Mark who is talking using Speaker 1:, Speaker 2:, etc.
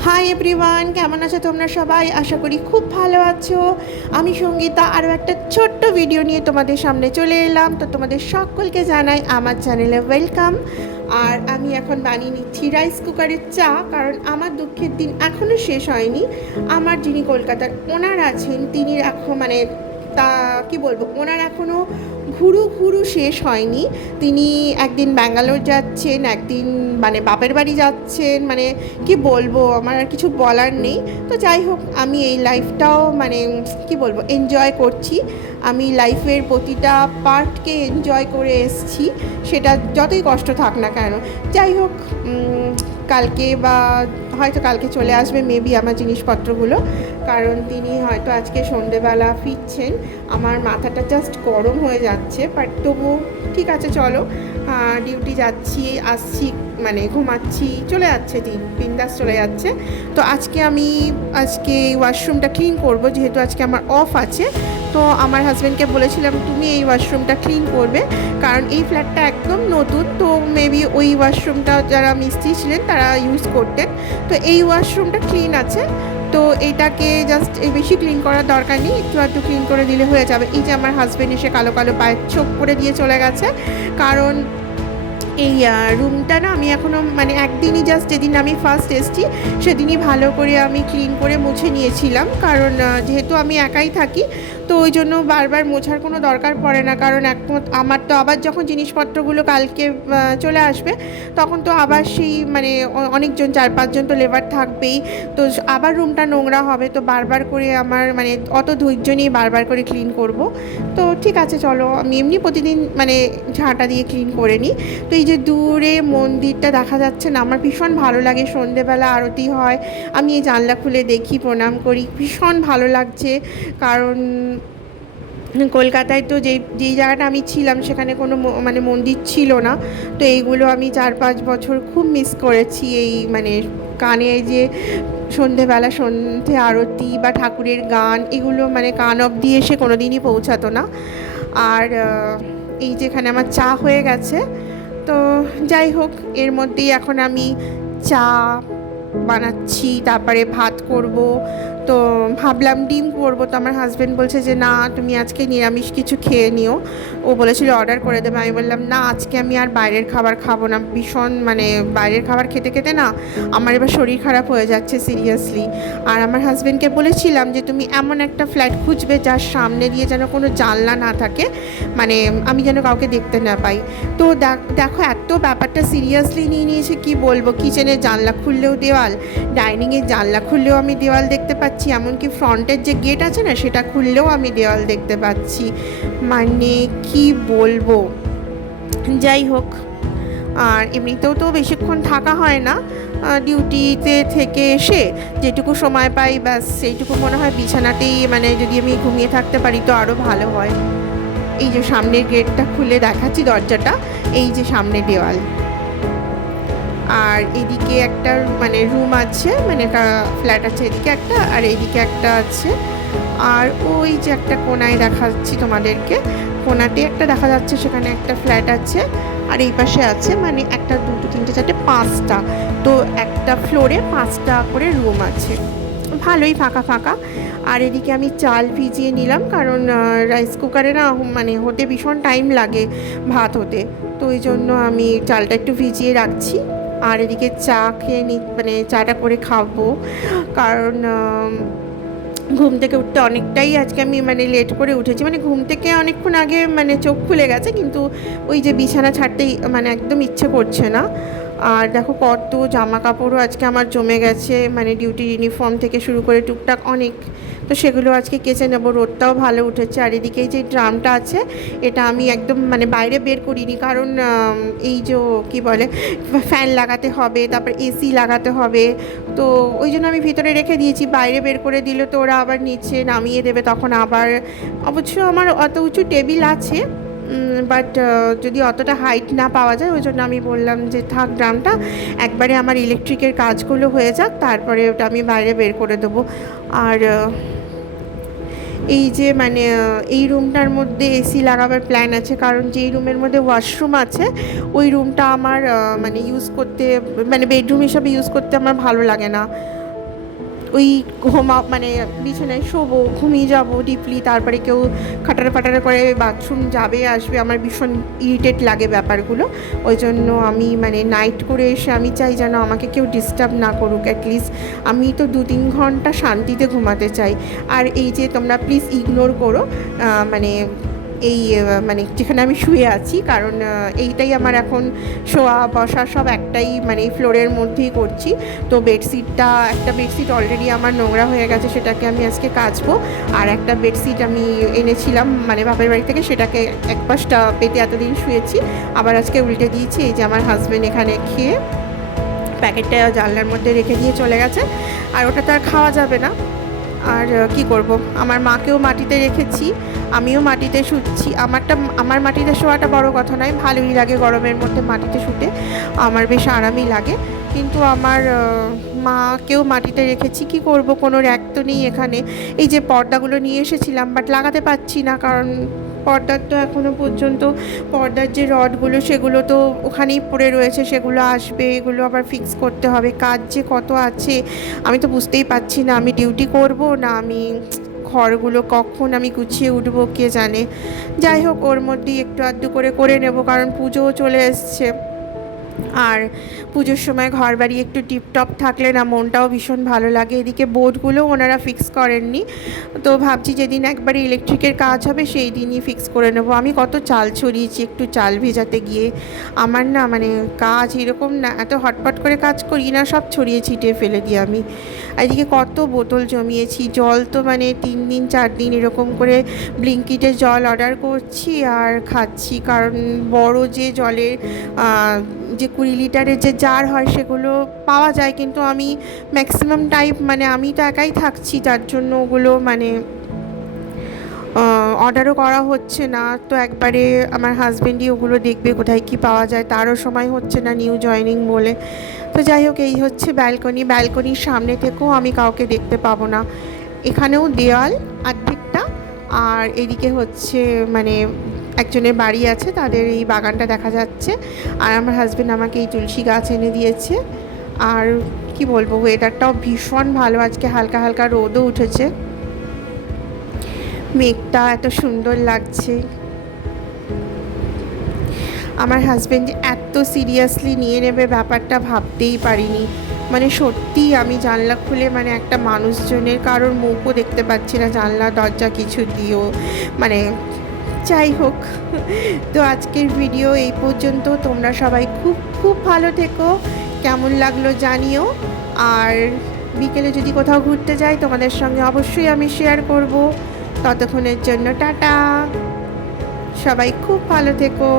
Speaker 1: Hi everyone কেমন আছো তোমরা সবাই? আশা করি খুব ভালো আছো। আমি সঙ্গীতা। আরও একটা ছোট্ট ভিডিও নিয়ে তোমাদের সামনে চলে এলাম। তো তোমাদের সকলকে জানাই আমার চ্যানেলে ওয়েলকাম আর আমি এখন বানিয়ে নিচ্ছি রাইস কুকারের চা, কারণ আমার দুঃখের দিন এখনও শেষ হয়নি। আমার যিনি কলকাতার ওনার আছেন, তিনি এখন মানে তা, কি বলব, ওনার এখনও ঘুরু শেষ হয়নি। তিনি একদিন ব্যাঙ্গালোর যাচ্ছেন, একদিন মানে বাপের বাড়ি যাচ্ছেন মানে কি বলব, আমার আর কিছু বলার নেই। তো যাই হোক, আমি এই লাইফটাও মানে কি বলব এনজয় করছি। আমি লাইফের প্রতিটা পার্টকে এনজয় করে এসছি। সেটা যতই কষ্ট থাক না কেন। যাই হোক কালকে বা হয়তো কালকে চলে আসবে মেবি আমার জিনিসপত্রগুলো। কারণ তিনি হয়তো আজকে সন্ধেবেলা ফিরছেন। আমার মাথাটা জাস্ট গরম হয়ে যাচ্ছে বাট তবু ঠিক আছে, চলো। ডিউটি যাচ্ছি, আসছি মানে ঘুমাচ্ছি, চলে যাচ্ছে দিন, বিন্দাস চলে যাচ্ছে। তো আজকে আমি, আজকে ওয়াশরুমটা ক্লিন করব, যেহেতু আজকে আমার অফ আছে। তো আমার হাজব্যান্ডকে বলেছিলাম, তুমি এই ওয়াশরুমটা ক্লিন করবে, কারণ এই ফ্ল্যাটটা একদম নতুন, তো মেবি ওই ওয়াশরুমটা যারা মিস্ত্রি ছিলেন তারা ইউজ করতেন। তো এই ওয়াশরুমটা ক্লিন আছে, তো এটাকে জাস্ট বেশি ক্লিন করার দরকার নেই, একটু একটু ক্লিন করে দিলে হয়ে যাবে। এই যে আমার হাজব্যান্ড এসে কালো কালো পায়ের চোখ করে দিয়ে চলে গেছে, কারণ এই রুমটা না আমি এখনও মানে একদিনই জাস্ট যেদিন আমি ফার্স্ট এসেছি, সেদিনই ভালো করে আমি ক্লিন করে মুছে নিয়েছিলাম। কারণ যেহেতু আমি একাই থাকি তো ওই জন্য বারবার মোছার কোনো দরকার পড়ে না, কারণ একমত আমার তো আবার যখন জিনিসপত্রগুলো কালকে চলে আসবে, তখন তো আবার সেই মানে অনেকজন, চার পাঁচজন তো লেবার থাকবেই, তো আবার রুমটা নোংরা হবে, তো বারবার করে আমার মানে অত ধৈর্য নিয়ে বারবার করে ক্লিন করব। তো ঠিক আছে, চলো, আমি এমনি প্রতিদিন মানে ঝাঁটা দিয়ে ক্লিন করে নিই। তো এই যে দূরে মন্দিরটা দেখা যাচ্ছে না, আমার ভীষণ ভালো লাগে, সন্ধেবেলা আরতি হয়, আমি এই জানলা খুলে দেখি, প্রণাম করি, ভীষণ ভালো লাগছে, কারণ কলকাতায় তো যেই যেই জায়গাটা আমি ছিলাম সেখানে কোনো মানে মন্দির ছিল না। তো এইগুলো আমি চার পাঁচ বছর খুব মিস করেছি এই মানে কানে যে সন্ধেবেলা সন্ধে আরতি বা ঠাকুরের গান, এগুলো মানে কান অবধি এসে কোনো দিনই পৌঁছাতো না। আর এই যেখানে আমার চা হয়ে গেছে। তো যাই হোক, এর মধ্যেই এখন আমি চা বানাচ্ছি, তারপরে ভাত করব। তো ভাবলাম ডিম করব, তো আমার হাজব্যান্ড বলছে যে, না, তুমি আজকে নিরামিষ কিছু খেয়ে নিও। ও বলেছিল অর্ডার করে দেবে। আমি বললাম, না, আজকে আমি আর বাইরের খাবার খাব না। ভীষণ মানে বাইরের খাবার খেতে খেতে না, আমার এবার শরীর খারাপ হয়ে যাচ্ছে সিরিয়াসলি আর আমার হাজব্যান্ডকে বলেছিলাম যে, তুমি এমন একটা ফ্ল্যাট খুঁজবে যার সামনে দিয়ে যেন কোনো জানলা না থাকে মানে আমি যেন কাউকে দেখতে না পাই। তো দেখ- এত ব্যাপারটা সিরিয়াসলি নিয়ে নিয়েছে, কি বলব? কিচেনের জানলা খুললেও দেওয়াল ডাইনিংয়ের জানলা খুললেও আমি দেওয়াল দেখতে পাচ্ছি। এমনকি ফ্রন্টের যে গেট আছে না, সেটা খুললেও আমি দেওয়াল দেখতে পাচ্ছি। মানে কি বলব? যাই হোক, আর এমনিতেও তো বেশিক্ষণ থাকা হয় না ডিউটিতে থেকে এসে যেটুকু সময় পাই, ব্যাস, সেইটুকু মনে হয় বিছানাতেই মানে যদি আমি ঘুমিয়ে থাকতে পারি তো আরও ভালো হয়। এই যে সামনের গেটটা খুলে দেখাচ্ছি দরজাটা, এই যে সামনে দেওয়াল। আর এদিকে একটা মানে রুম আছে মানে ফ্ল্যাট আছে এদিকে একটা, আর এইদিকে একটা আছে। আর ওই যে একটা কোনায় দেখাচ্ছি তোমাদেরকে। কোনাতে একটা দেখা যাচ্ছে, সেখানে একটা ফ্ল্যাট আছে, আর এই পাশে আছে মানে একটা, দুটো, তিনটে, চারটে, পাঁচটা। তো একটা ফ্লোরে পাঁচটা করে রুম আছে। ভালোই ফাঁকা ফাঁকা। আর এদিকে আমি চাল ভিজিয়ে নিলাম, কারণ রাইস কুকারে না মানে হতে ভীষণ টাইম লাগে ভাত হতে। তো ওই জন্য আমি চালটা একটু ভিজিয়ে রাখছি। আর এদিকে চা খেয়ে নি মানে চাটা করে খাব। কারণ ঘুম থেকে উঠতে অনেকটাই আজকে আমি মানে লেট করে উঠেছি। মানে ঘুম থেকে অনেকক্ষণ আগে মানে চোখ খুলে গেছে, কিন্তু ওই যে বিছানা ছাড়তেই মানে একদম ইচ্ছে করছে না। আর দেখো কত জামা কাপড়ও আজকে আমার জমে গেছে মানে ডিউটি ইউনিফর্ম থেকে শুরু করে টুকটাক অনেক। তো সেগুলো আজকে কেচে নেব, রোদটাও ভালো উঠেছে। আর এদিকে যে ড্রামটা আছে, এটা আমি একদম মানে বাইরে বের করিনি, কারণ এই যে কি বলে, ফ্যান লাগাতে হবে, তারপর এসি লাগাতে হবে। তো ওই জন্য আমি ভিতরে রেখে দিয়েছি, বাইরে বের করে দিলে তো ওরা আবার নিচে নামিয়ে দেবে, তখন আবার। অবশ্য আমার অত উঁচু টেবিল আছে বাট যদি অতটা হাইট না পাওয়া যায়, ওই জন্য আমি বললাম যে থাক ড্রামটা একবারে আমার ইলেকট্রিকের কাজগুলো হয়ে যাক, তারপরে ওটা আমি বাইরে বের করে দেবো। আর এই যে মানে এই রুমটার মধ্যে এসি লাগাবার প্ল্যান আছে, কারণ যেই রুমের মধ্যে ওয়াশরুম আছে, ওই রুমটা আমার মানে ইউজ করতে মানে বেডরুম হিসাবে ইউজ করতে আমার ভালো লাগে না। ওই ঘুমা মানে বিছানায় শোবো, ঘুমিয়ে যাব ডিপলি তারপরে কেউ খাটার ফাটার করে বাথরুম যাবে, আসবে, আমার ভীষণ ইরিটেট লাগে ব্যাপারগুলো। ওই জন্য আমি মানে নাইট করে এসে আমি চাই যেন আমাকে কেউ ডিস্টার্ব না করুক অ্যাটলিস্ট আমি তো দু তিন ঘণ্টা শান্তিতে ঘুমাতে চাই। আর এই যে তোমরা প্লিজ ইগনোর করো মানে এই মানে যেখানে আমি শুয়ে আছি, কারণ এইটাই আমার এখন শোয়া, বসা সব একটাই মানে ফ্লোরের মধ্যেই করছি। তো বেডশিটটা, একটা বেডশিট অলরেডি আমার নোংরা হয়ে গেছে, সেটাকে আমি আজকে কাচবো। আর একটা বেডশিট আমি এনেছিলাম মানে বাপের বাড়ি থেকে, সেটাকে এক পাশটা পেতে এতদিন শুয়েছি। আবার আজকে উল্টে দিয়েছি, এই যে আমার হাজব্যান্ড এখানে খেয়ে প্যাকেটটা জানলার মধ্যে রেখে দিয়ে চলে গেছে। আর ওটা তো আর খাওয়া যাবে না। আর কি করব? আমার মাকেও মাটিতে রেখেছি, আমিও মাটিতে শুচ্ছি। আমারটা, আমার মাটিতে শোয়াটা বড় কথা নয়, ভালোই লাগে গরমের মধ্যে মাটিতে শুতে, আমার বেশ আরামই লাগে। কিন্তু আমার মাকেও মাটিতে রেখেছি, কি করব? কোনো র্যাক তো নেই এখানে। এই যে পর্দাগুলো নিয়ে এসেছিলাম বাট লাগাতে পারছি না, কারণ পর্দার তো এখনও পর্যন্ত, পর্দার যে রডগুলো সেগুলো তো ওখানেই পড়ে রয়েছে, সেগুলো আসবে, এগুলো আবার ফিক্স করতে হবে। কাজ যে কত আছে, আমি তো বুঝতেই পারছি না, আমি ডিউটি করব না আমি ঘরগুলো কখন আমি গুছিয়ে উঠব, কে জানে? যাই হোক, ওর মধ্যেই একটু আধটু করে করে নেব, কারণ পুজোও চলে এসছে। আর পুজোর সময় ঘর বাড়ি একটু টিপটপ থাকলে না মনটাও ভীষণ ভালো লাগে। এদিকে বোর্ডগুলো ওনারা ফিক্স করেননি। তো ভাবছি যেদিন একবারে ইলেকট্রিকের কাজ হবে সেই দিনই ফিক্স করে নেব। আমি কত চাল ছড়িয়েছি, একটু চাল ভেজাতে গিয়ে। আমার না মানে কাজ এরকম না, এত হটপট করে কাজ করি না, সব ছড়িয়ে ছিটিয়ে ফেলে দিই আমি। এদিকে কত বোতল জমিয়েছি, জল তো মানে তিন দিন, চার দিন এরকম করে ব্লিঙ্কিটে জল অর্ডার করছি আর খাচ্ছি। কারণ বড় যে জলের যে কুড়ি লিটারের যে জার হয় সেগুলো পাওয়া যায়, কিন্তু আমি ম্যাক্সিমাম টাইপ মানে আমি তো একাই থাকছি তার জন্য ওগুলো মানে অর্ডারও করা হচ্ছে না। তো একবারে আমার হাজবেন্ডই ওগুলো দেখবে, কোথায় কি পাওয়া যায়, তারও সময় হচ্ছে না নিউ জয়নিং বলে। তো যাই হোক, এই হচ্ছে ব্যালকনি ব্যালকনির সামনে থেকেও আমি কাউকে দেখতে পাবো না। এখানেও দেওয়াল অর্ধেকটা আর এদিকে হচ্ছে মানে একজনের বাড়ি আছে, তাদের এই বাগানটা দেখা যাচ্ছে। আর আমার হাজবেন্ড আমাকে এই তুলসী গাছ এনে দিয়েছে। আর কি বলব ওয়েদারটাও ভীষণ ভালো, আজকে হালকা হালকা রোদও উঠেছে। মেঘটা এত সুন্দর লাগছে। আমার হাজবেন্ড এত সিরিয়াসলি নিয়ে নেবে ব্যাপারটা ভাবতেই পারিনি। মানে সত্যি আমি জানলা খুলে মানে একটা মানুষজনের কারোর মুখও দেখতে পাচ্ছি না, জানলা, দরজা কিছু দিয়েও। মানে যাই হোক, তো আজকের ভিডিও এই পর্যন্ত। তোমরা সবাই খুব খুব ভালো থেকো, কেমন লাগল জানিও। আর বিকেলে যদি কোথাও ঘুরতে যাই, তোমাদের সঙ্গে অবশ্যই আমি শেয়ার করব। ততক্ষণের জন্য টাটা। সবাই খুব ভালো থেকো।